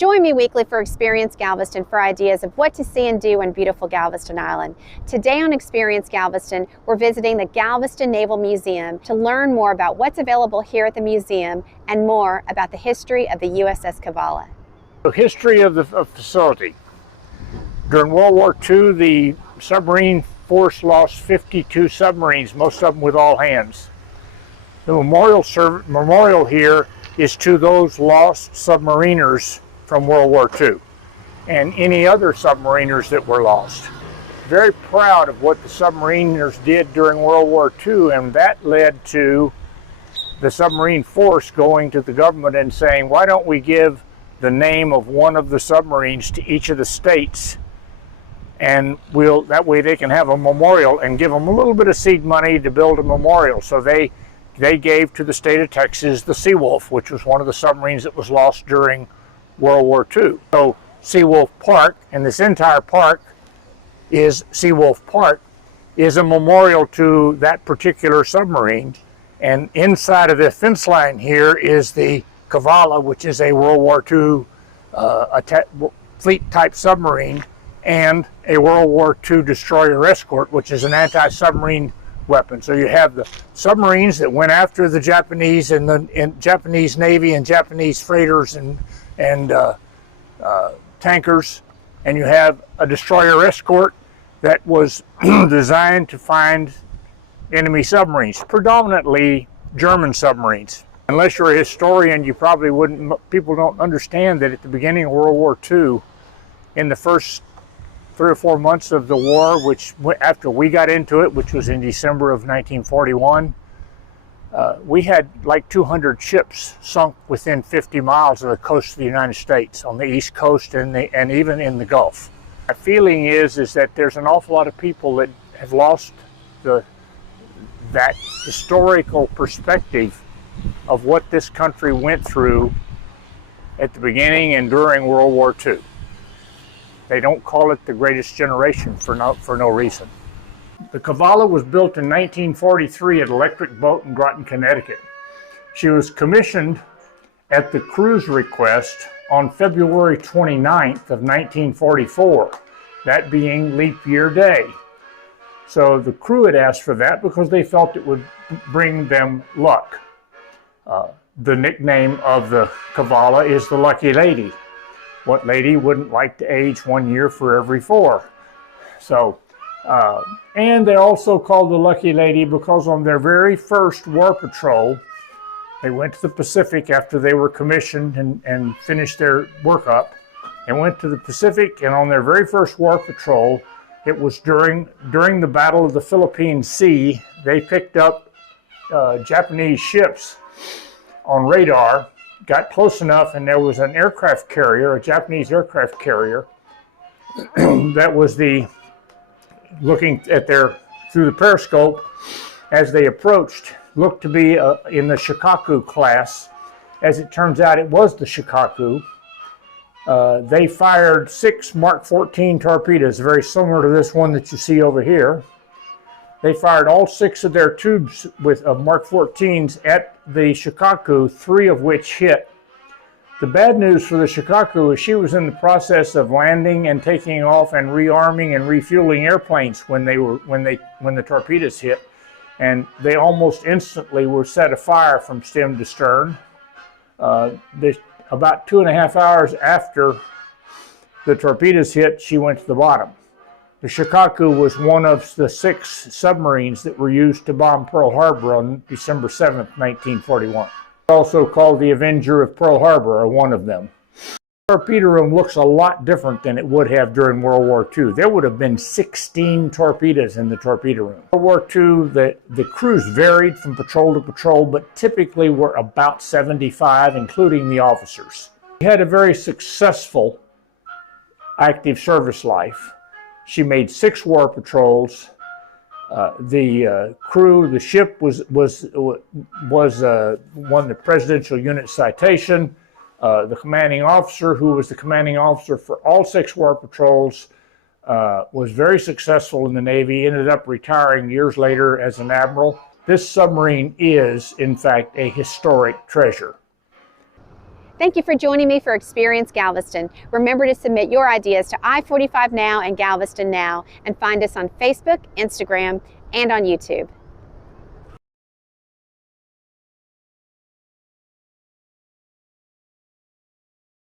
Join me weekly for Experience Galveston for ideas of what to see and do on beautiful Galveston Island. Today on Experience Galveston, we're visiting the Galveston Naval Museum to learn more about what's available here at the museum and more about the history of the USS Cavalla. The history of the facility. During World War II, the submarine force lost 52 submarines, most of them with all hands. The memorial here is to those lost submariners from World War II and any other submariners that were lost. Very proud of what the submariners did during World War II, and that led to the submarine force going to the government and saying, why don't we give the name of one of the submarines to each of the states, and that way they can have a memorial, and give them a little bit of seed money to build a memorial. So they gave to the state of Texas the Seawolf, which was one of the submarines that was lost during World War II. So Seawolf Park, and this entire park is Seawolf Park, is a memorial to that particular submarine. And inside of the fence line here is the Cavalla, which is a World War II fleet type submarine, and a World War II destroyer escort, which is an anti-submarine weapon. So you have the submarines that went after the Japanese and the Japanese Navy and Japanese freighters and tankers, and you have a destroyer escort that was designed to find enemy submarines, predominantly German submarines. Unless you're a historian, you probably wouldn't. People don't understand that at the beginning of World War II, in the first 3 or 4 months of the war, which after we got into it, which was in December of 1941, we had like 200 ships sunk within 50 miles of the coast of the United States, on the East Coast and even in the Gulf. My feeling is that there's an awful lot of people that have lost that historical perspective of what this country went through at the beginning and during World War II. They don't call it the greatest generation for no reason. The Cavalla was built in 1943 at Electric Boat in Groton, Connecticut. She was commissioned at the crew's request on February 29th of 1944, that being Leap Year Day. So the crew had asked for that because they felt it would bring them luck. The nickname of the Cavalla is the Lucky Lady. What lady wouldn't like to age 1 year for every 4? So, and they also called the Lucky Lady because on their very first war patrol, they went to the Pacific after they were commissioned and finished their workup, and went to the Pacific, and on their very first war patrol, it was during the Battle of the Philippine Sea, they picked up Japanese ships on radar, got close enough, and there was an aircraft carrier, a Japanese aircraft carrier, that was looking at through the periscope as they approached, looked to be in the Shikaku class. As it turns out, it was the Shikaku. They fired 6 Mark 14 torpedoes, very similar to this one that you see over here. They fired all 6 of their tubes of Mark 14s at the Shikaku, 3 of which hit. The bad news for the Shikaku is she was in the process of landing and taking off and rearming and refueling airplanes when the torpedoes hit, and they almost instantly were set afire from stem to stern. About 2.5 hours after the torpedoes hit, she went to the bottom. The Shikaku was one of the 6 submarines that were used to bomb Pearl Harbor on December 7th, 1941. Also called the Avenger of Pearl Harbor, or one of them. The torpedo room looks a lot different than it would have during World War II. There would have been 16 torpedoes in the torpedo room. World War II, the crews varied from patrol to patrol, but typically were about 75, including the officers. She had a very successful active service life. She made 6 war patrols. The crew, the ship won the Presidential Unit Citation. The commanding officer, who was the commanding officer for all 6 war patrols, was very successful in the Navy, ended up retiring years later as an admiral. This submarine is, in fact, a historic treasure. Thank you for joining me for Experience Galveston. Remember to submit your ideas to I-45 Now and Galveston Now, and find us on Facebook, Instagram, and on YouTube.